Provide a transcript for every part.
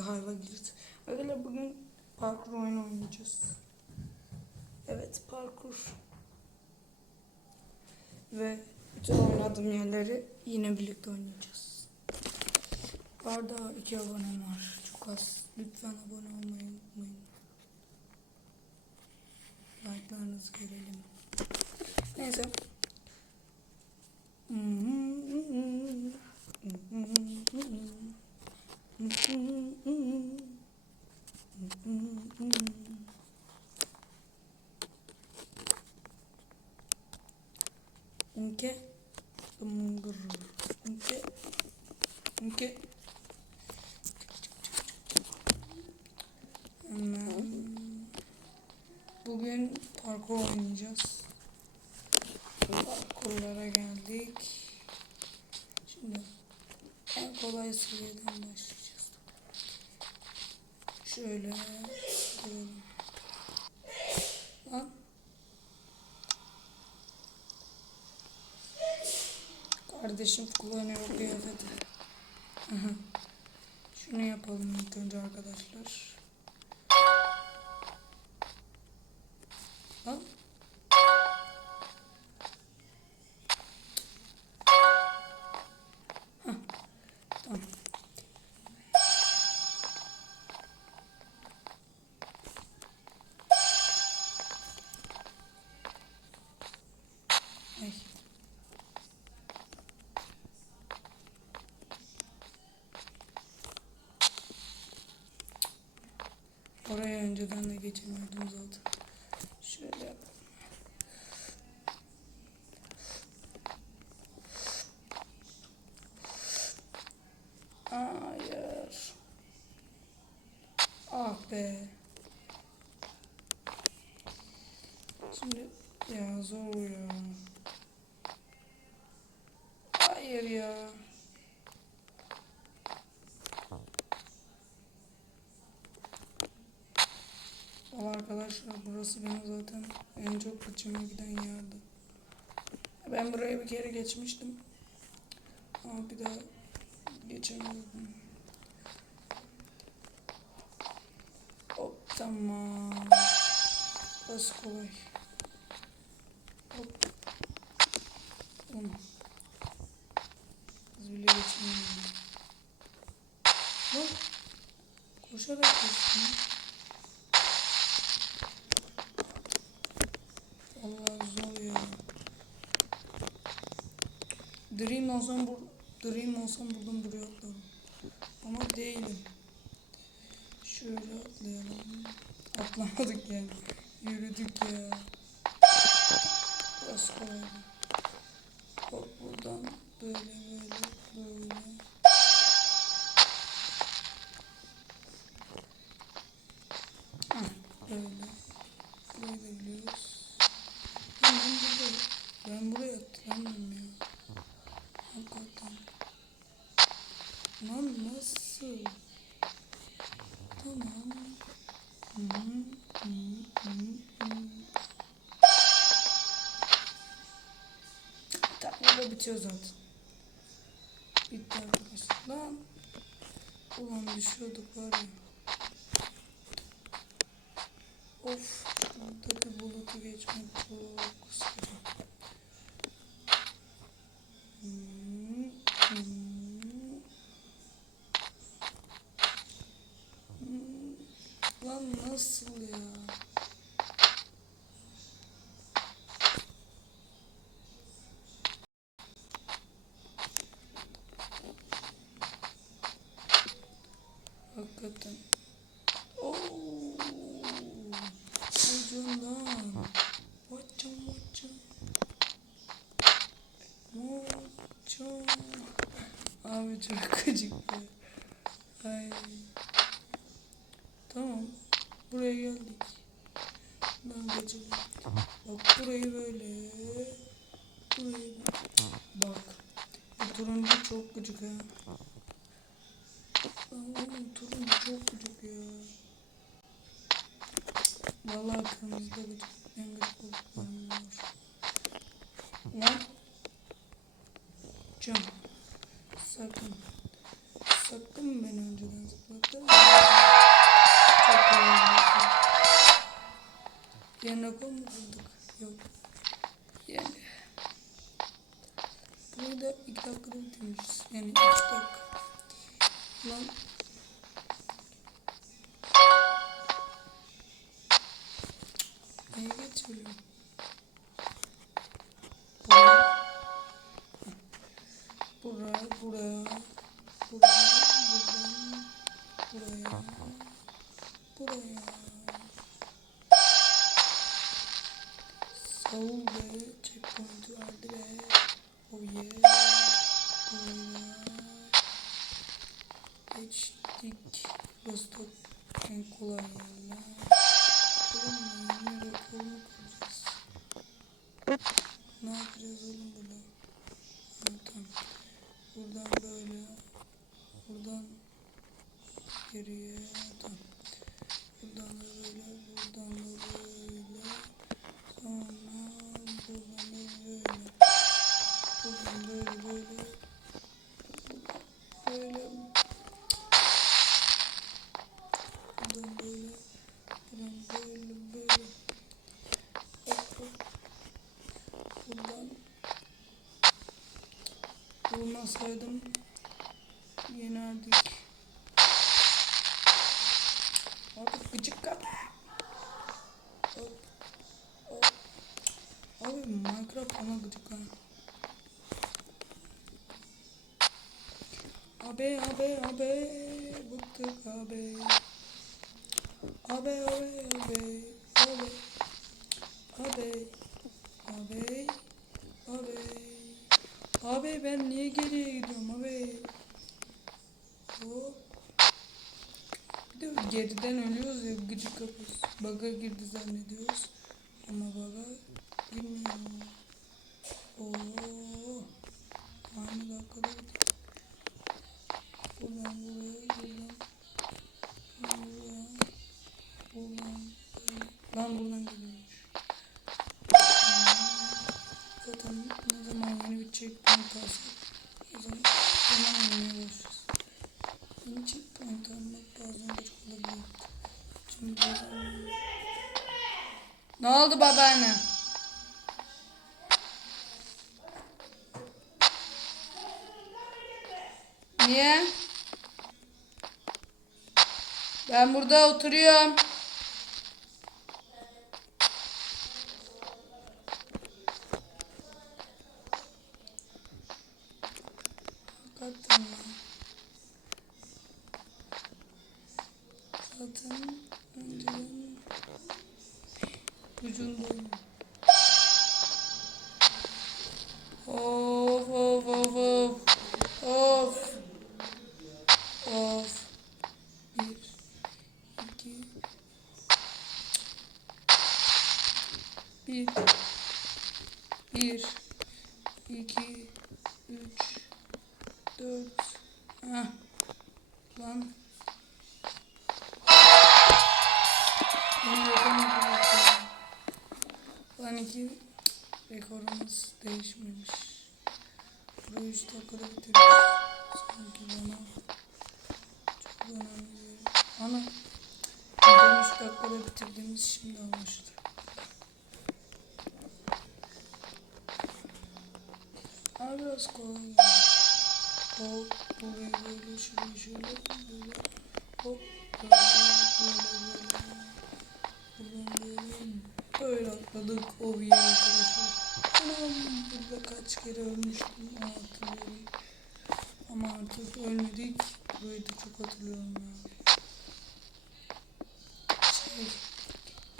hayva girdi. Öyle bugün parkur oyunu oynayacağız. Evet parkur. Ve bütün oynadığım yerleri yine birlikte oynayacağız. Bu iki abonem var. Çok az. Lütfen abone olmayı unutmayın. Like'larınızı görelim. Neyse. Unke. Tumgur. Unke. Unke. Bugün parkur oynayacağız. Parkurlara geldik. Şimdi en kolay seviyeden başlayacağız. Şöyle girelim. Lan. Kardeşim kullanıyor kıyafeti. Aha. Şunu yapalım ilk önce arkadaşlar. Oraya önceden de geçemiyordum zaten. Şöyle yapalım. Hayır. Ah be. Şimdi ya zor ya. Hayır ya. O arkadaşlar burası benim zaten en çok giden yerdi. Ben buraya bir kere geçmiştim. Ama bir daha geçemiyordum. Hop tamam. Burası kolay. Hop. Tamam. Biz bile geçemiyorum. Hop. Koşarak geçtim. Allah zor ya. Dream olsam bu Dream olsam buradan buraya Bitti arkadaşlar. Lan. Ulan düşüyorduk var ya. Abi çok acıktı. Ay. Lan. Neye geçiyorum? Buraya. Buraya, buraya. Buraya, vurmasaydım yenerdik. Artık gıcık. Hop. Abi Minecraft bana gıcık ha. Abi abi abi bıktık abi. Abi abi abi abi abi abi abi abi ben niye geriye gidiyorum abi? Hop. Bir de geriden ölüyoruz ya gıcık kapıyoruz. Baga girdi zannediyoruz. Ama baga girmiyor. Oo. Aynı dakikada bitti. Buradan buraya, buradan buraya, buradan buraya. Lan buradan gidiyormuş. Zaten ne zaman yeni bir checkpoint alsak Ne oldu babaanne? Niye? Ben burada oturuyorum. 中国 Dakikada bitirmiş. Sanki bana çok önemli değil. Ana. Neden üç dakikada bitirdiğimiz şimdi anlaşıldı. Ama biraz kolay geldi. Hop, burayı böyle, şurayı şöyle, böyle. Hop, böyle, böyle, böyle. Buradan böyle, böyle atladık o bir arkadaşlar. Anam, burada kaç kere ölmüştüm hatırlıyorum. Artık ölmedik. Burayı çok hatırlıyorum ya. Şey,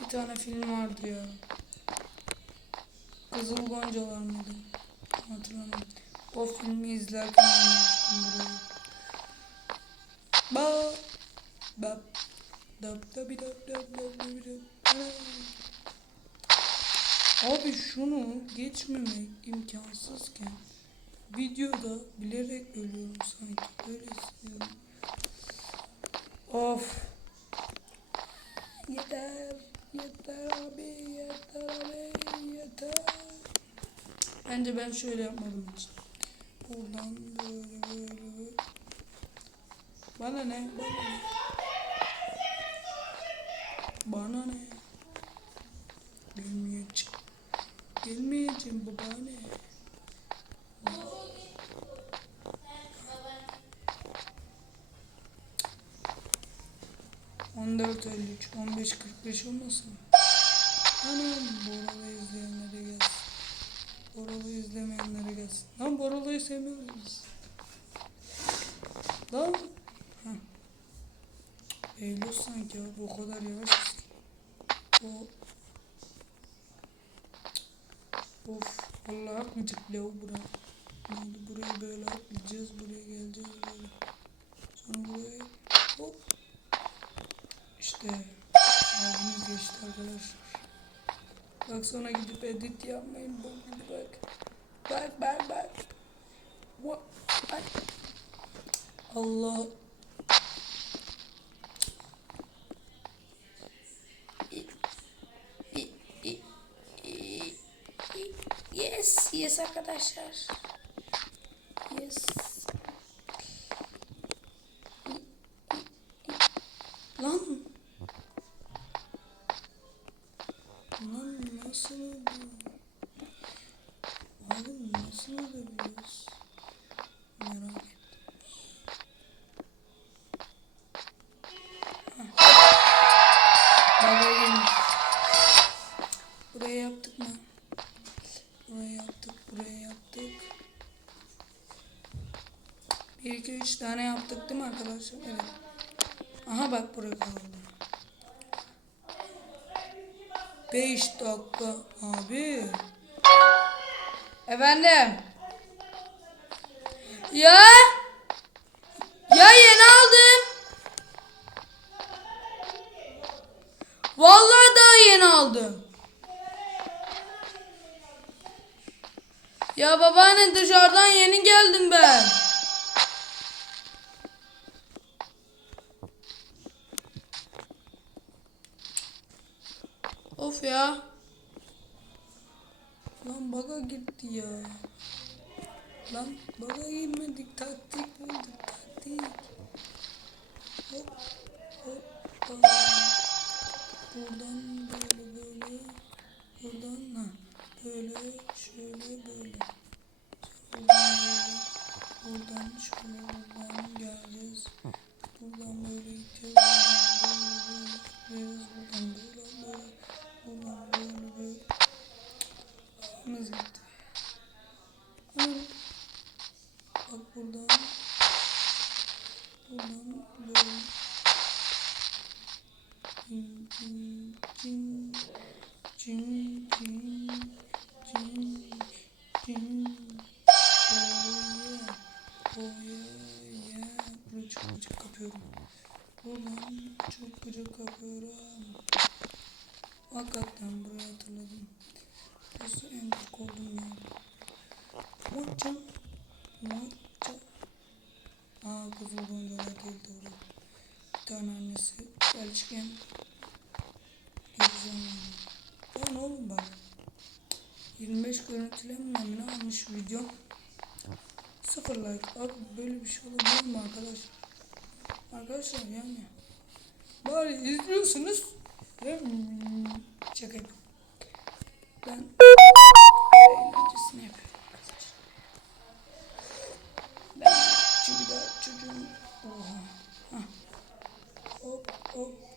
bir tane film vardı ya. Kızıl Goncalar mıydı? Hatırlamıyorum. O filmi izlerken oynamıştım burayı. Ba Bap Dap dabi dap dap dap dabi dap Ana. Abi şunu geçmemek imkansızken Videoda bilerek ölüyorum sanki. Böyle hissediyorum. Of. Yeter. Yeter abi. Yeter abi. Yeter. Bence ben şöyle yapmadım hiç. Buradan böyle böyle böyle. Bana ne? Bana ne? Bana ne? Gelmeyeceğim. Gelmeyeceğim baba ne? Bana. Benim 14.53 15.45 olmasın? Anam Boral'ı izleyenlere gelsin. Boral'ı izlemeyenlere gelsin. Lan Boral'ı sevmiyoruz. Lan. Heh. Eylül sanki abi o kadar yavaş. O. Of. Allah akmayacak la o bura. Ne oldu buraya böyle atlayacağız buraya geleceğiz böyle. Sonra buraya hop. İşte abimiz geçti arkadaşlar. Bak sonra gidip edit yapmayın bak bak. Bak bak bak. What? Bak. Allah. Yes, yes arkadaşlar. Lan nasıl oldu? Abi nasıl ölebiliyoruz? Merak ettim. Yemiş. Buraya yaptık mı? Buraya yaptık, buraya yaptık. Bir, iki, üç tane yaptık değil mi arkadaşlar? Evet. Aha bak buraya kaldı. 5 dakika abi. Efendim. Ya. Ya yeni aldım. Vallahi daha yeni aldım. Ya babaanne dışarıdan yeni geldim ben. Of ya. Lan baga gitti ya. Lan baga girmedik taktik bulduk taktik. Hop hoppa. Buradan böyle. Çok gıcık hop hop.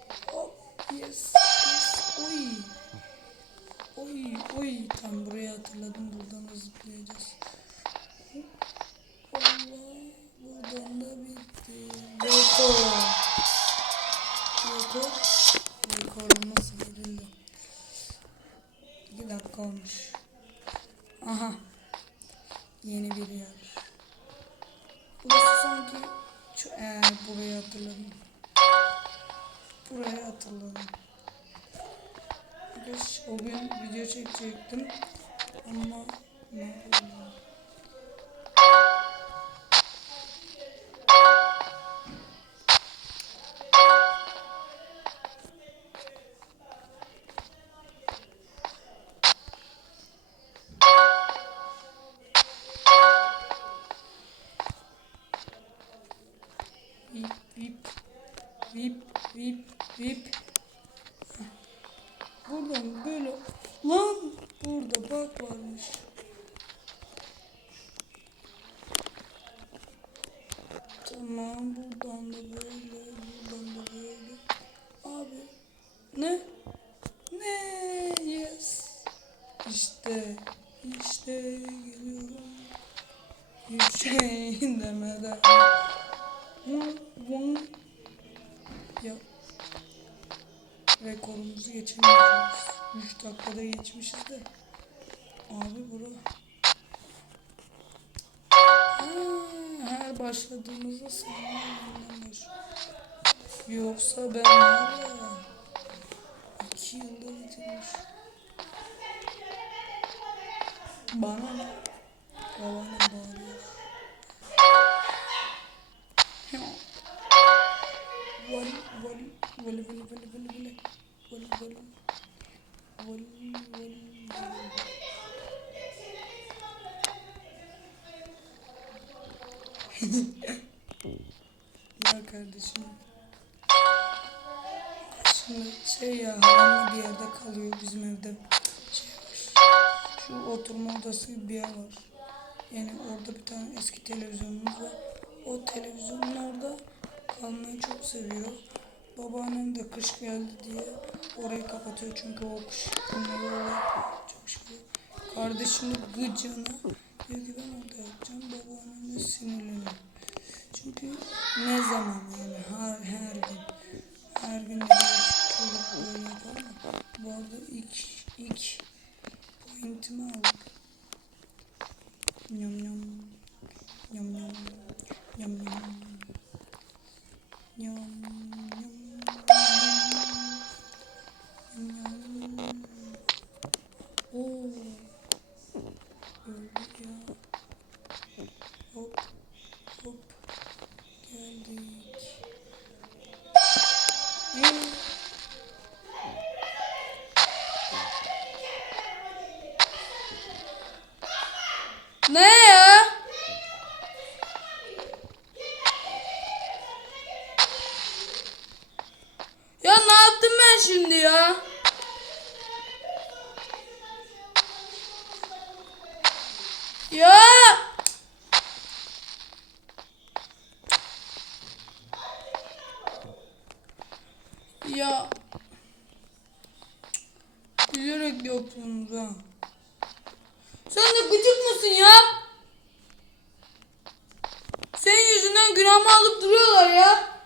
Geçmişiz de. Abi bura. Ha, her başladığımızda yenilenir. Yoksa ben var ya. 2 yılda bitirmiş. Bana ne? Babaannem bağırıyor. Vali vali vali vali vali vali vali vali vali vali vali vali Ya kardeşim. Şimdi şey ya halamla bir yerde kalıyor bizim evde. Şey. Şu oturma odası bir yer var. Yani orada bir tane eski televizyonumuz var. O televizyonun orada kalmayı çok seviyor. Babaannem de kış geldi diye orayı kapatıyor çünkü o kış günleri oraya çok şey. Kardeşim de gıcığına diyor ki ben orada yapacağım. Babaannem de sinirleniyor. Çünkü ne zaman yani her, her gün her gün çocuk böyle yapar mı? Bu arada ilk ilk pointimi yum. Yum yum. Yum yum. Yum yum. Yum şimdi ya? Ya! Ya. Bilerek yapıyorsunuz ha. Sen de gıcık mısın ya? Senin yüzünden günahımı alıp duruyorlar ya.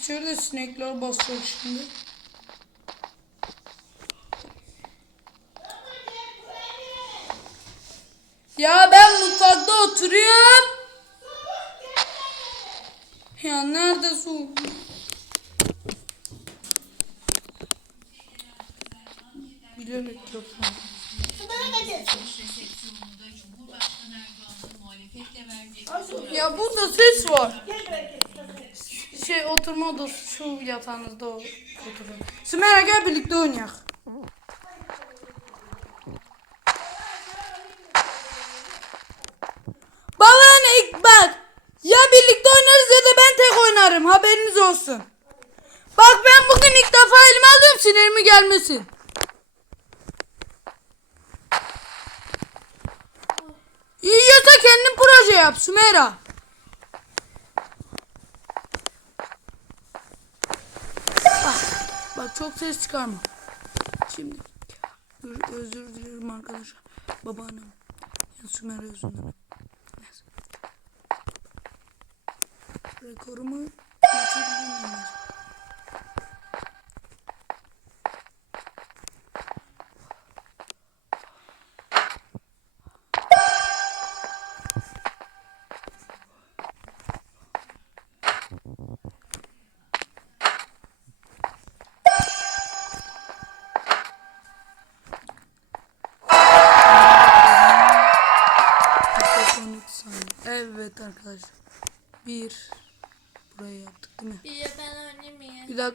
İçeride sinekler basacak şimdi. Ya ben mutfakta oturuyorum. Ya nerede su? Bilerek yapıyorum. Ya burada ses var. Şey oturma odası şu yatağınızda oturun. Sümeyra gel birlikte. Baba ne bak. Ya birlikte oynarız ya da ben tek oynarım. Haberiniz olsun. Bak ben bugün ilk defa elime alıyorum sinirimi gelmesin. Yiyorsa kendin proje yap Sümeyra. Bak, bak çok ses çıkarma. Şimdi özür dilerim arkadaşlar. Babaannem. Ya Sümeyra yüzünden. Neyse. Rekorumu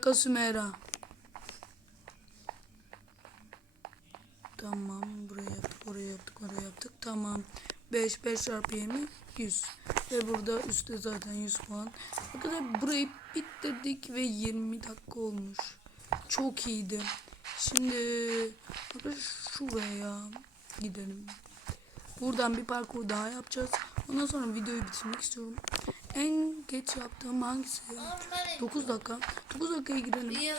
dakika. Tamam. Buraya yaptık, oraya yaptık, oraya yaptık. Tamam. 5, 5 çarpı 20, 100. Ve burada üstte zaten 100 puan. Arkadaşlar burayı bitirdik ve 20 dakika olmuş. Çok iyiydi. Şimdi arkadaşlar şuraya gidelim. Buradan bir parkur daha yapacağız. Ondan sonra videoyu bitirmek istiyorum. En geç yaptığım hangisi? Oğlum ben 9 dakika. 9 dakikaya girelim. bir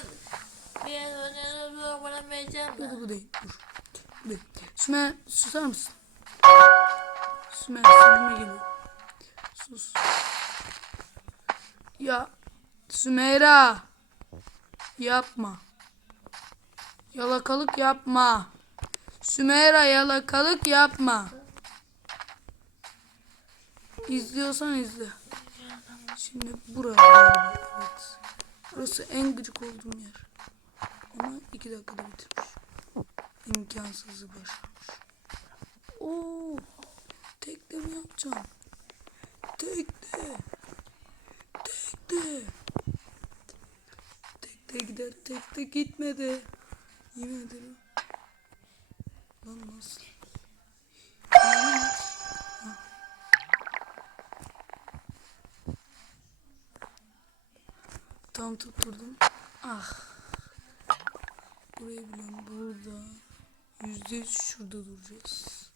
bir önce bana vereceğim Bu, bu, değil. Dur. Bu değil. Sümer susar mısın? Sümer sinirime geliyor. Sus. Ya Sümeyra. Yapma. Yalakalık yapma. Sümeyra yalakalık yapma. İzliyorsan izle. Şimdi buraya. Evet. Burası en gıcık olduğum yer. Ama iki dakikada bitirmiş. İmkansızı başarmış. Oo, tekte mi yapacağım? Tekte. Tekte. Tekte gider, tekte gitmedi. Yemin ederim. Lan nasıl? Tam tutturdum. Ah. Burayı biliyorum. Burada. Yüzde yüz şurada duracağız.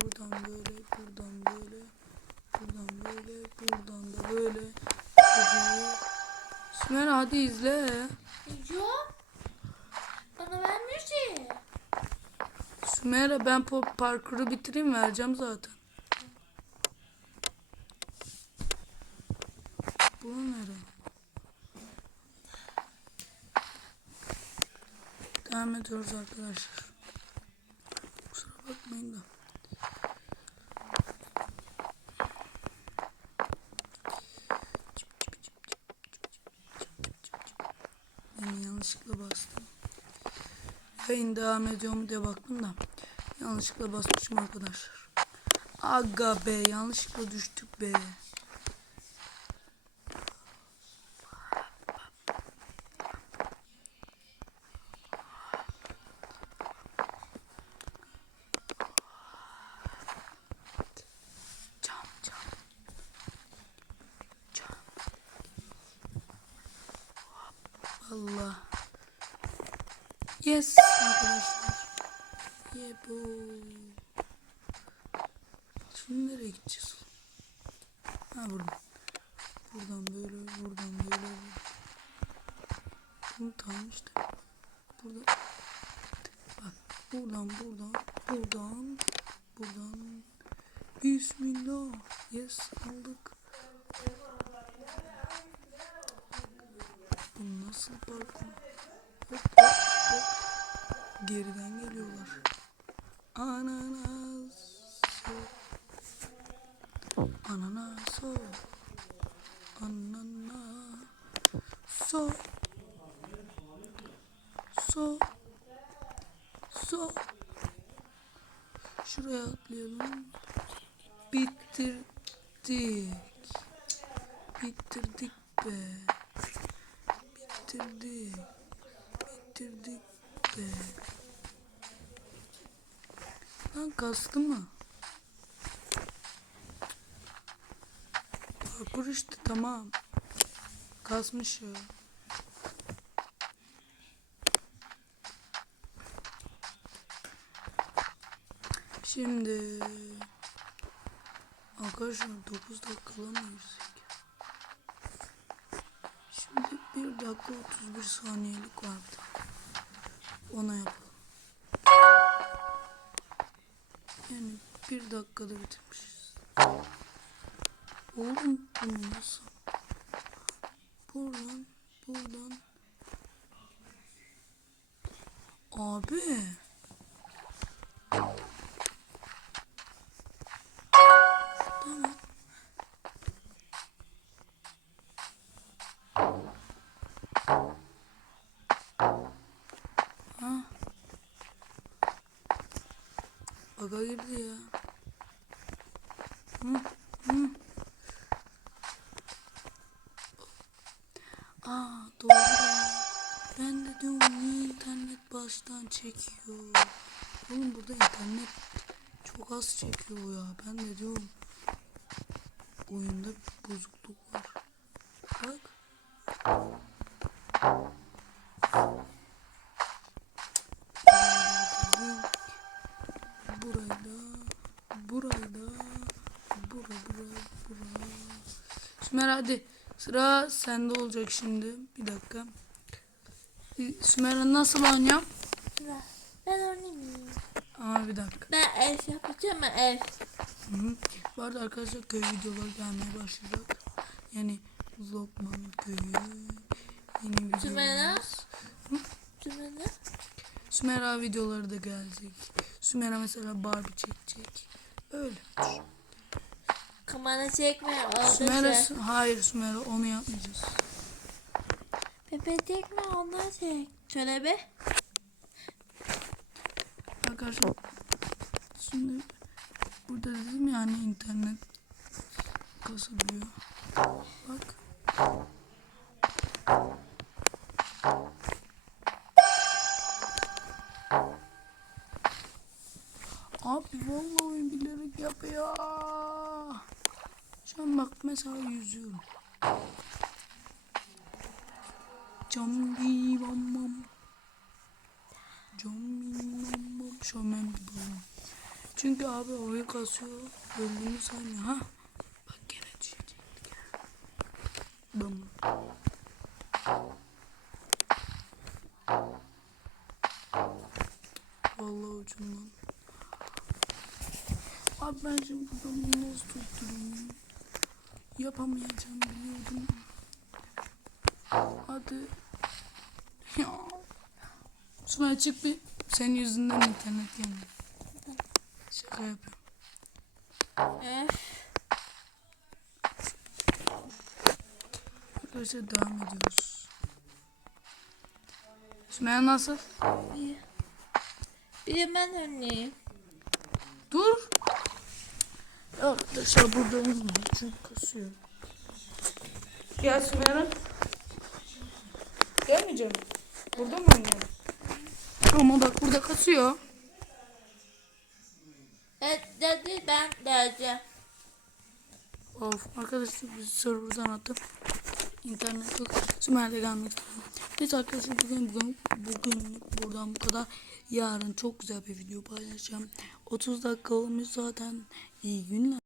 Buradan böyle, buradan böyle, buradan böyle, buradan da böyle. Hadi. Sümer hadi izle. Yok. Bana vermiyor ki. Sümer'e ben pop parkuru bitireyim vereceğim zaten. Bu nere? Devam ediyoruz arkadaşlar. Kusura bakmayın da. Ben yanlışlıkla bastım. Yayın devam ediyor mu diye baktım da yanlışlıkla basmışım arkadaşlar. Aga be yanlışlıkla düştük be. Allah. Yes arkadaşlar. Ye bu. Şimdi nereye gideceğiz? Ha buradan. Buradan böyle, buradan böyle. Bunu tamam işte. Burada. Bak buradan, buradan, buradan, buradan. Bismillah. Yes aldık. Nasıl parkur? Hop hop hop. Geriden geliyorlar. Ananas. Ananas. Ananas. So. So. So. Şuraya atlayalım. Bitirdik. Bitirdik be. Bitirdik. Bitirdik be. Lan kastı mı? Parkur işte tamam. Kasmış ya. Şimdi arkadaşlar 9 dakikala mı girsek? Şimdi 1 dakika 31 saniyelik var. Ona yapalım. Yani 1 dakikada bitirmişiz. Oğlum bunu nasıl? Buradan, buradan. Abi. Baga girdi ya. Hı, hı. Aa doğru ya. Ben de diyorum internet baştan çekiyor. Oğlum burada internet çok az çekiyor ya. Ben de diyorum oyunda bir Burayla, burayla, bura, bura, bura. Sümer hadi. Sıra sende olacak şimdi. Bir dakika. Sümer nasıl oynayacağım? Ben, oynayayım. Ama bir dakika. Ben ev yapacağım ben ev. Hı hı. Bu arada arkadaşlar köy videoları gelmeye başlayacak. Yani Lokman köyü. Yeni Sümeyra? videolarımız. Cümle Sümera videoları da gelecek. Sümera mesela Barbie çekecek. Öyle. Kamera çekme. Orada çek. hayır Sümera onu yapmayacağız. Pepe çekme ondan çek. Şöyle bir. Arkadaşlar şimdi burada dedim ya hani internet kasabiliyor. Bak. Vallahi bilerek yapıyor. Şu an bak mesela yüzüyorum. Cambi bam bam. Cambi Şömen bir balon. Çünkü abi oyun kasıyor. Öldüğünü saymıyor. Ha? Bak gene düşecektik. Bam. Vallahi ucundan. Abi ben şimdi buradan bunu nasıl tutturayım? Yapamayacağım biliyordum. Hadi. Ya. Şuna çık bir. Senin yüzünden internet yandı. Şaka yapıyorum. Arkadaşlar devam ediyoruz. Sümeyye nasıl? Bir. Bir de ben oynayayım. Dur. Arkadaşlar burada olmuyor çünkü kasıyor. Gel Sümeyye. Gelmeyeceğim. Burada mı oynayalım? Ama bak burada kasıyor. Evet dedi ben geleceğim. Of arkadaşlar biz serverdan atıp internet yok. Sümer'de gelmek istiyorum. Neyse arkadaşlar bugün, bugün, bugün buradan bu kadar. Yarın çok güzel bir video paylaşacağım. 30 dakika olmuş zaten. İyi günler.